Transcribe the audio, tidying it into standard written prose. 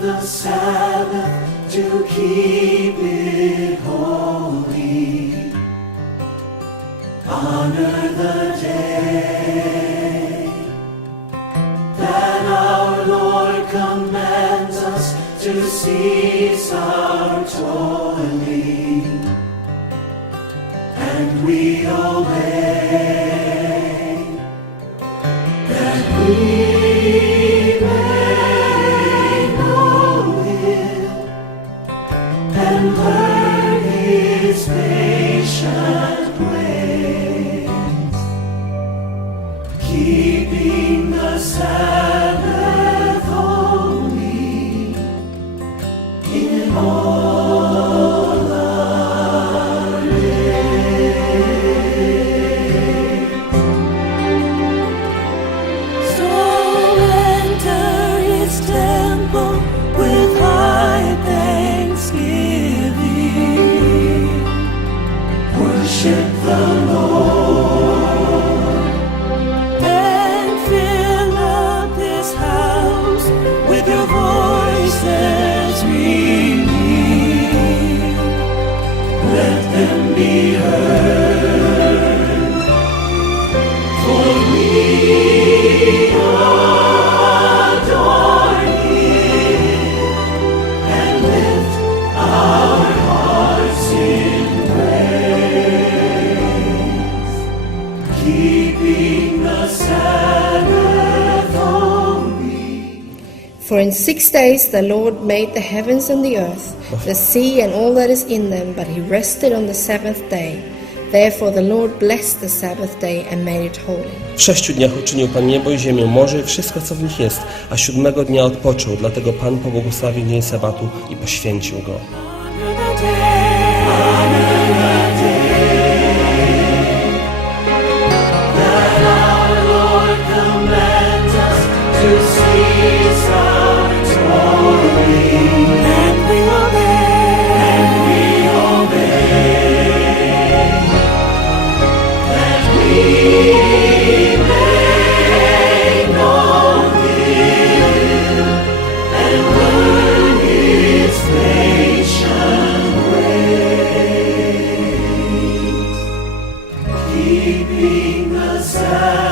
the Sabbath to keep it holy. Honor the day that our Lord commands us to cease our toiling, and we obey, that we may know Him and learn His patient ways, keeping the Sabbath holy in all our days. So enter His temple with high thanksgiving. Worship the Lord and fill up this house with your voices ringing. Let them be heard, for we adore Him and lift our hearts in praise, keeping the Sabbath holy. For in 6 days the Lord made the heavens and the earth, the sea and all that is in them, but He rested on the seventh day. Therefore the Lord blessed the Sabbath day and made it holy. W 6 dniach uczynił Pan niebo i ziemię, morze i wszystko, co w nich jest, a 7 dnia odpoczął. Dlatego Pan pobłogosławił dzień sabatu i poświęcił go. Keeping the Sabbath.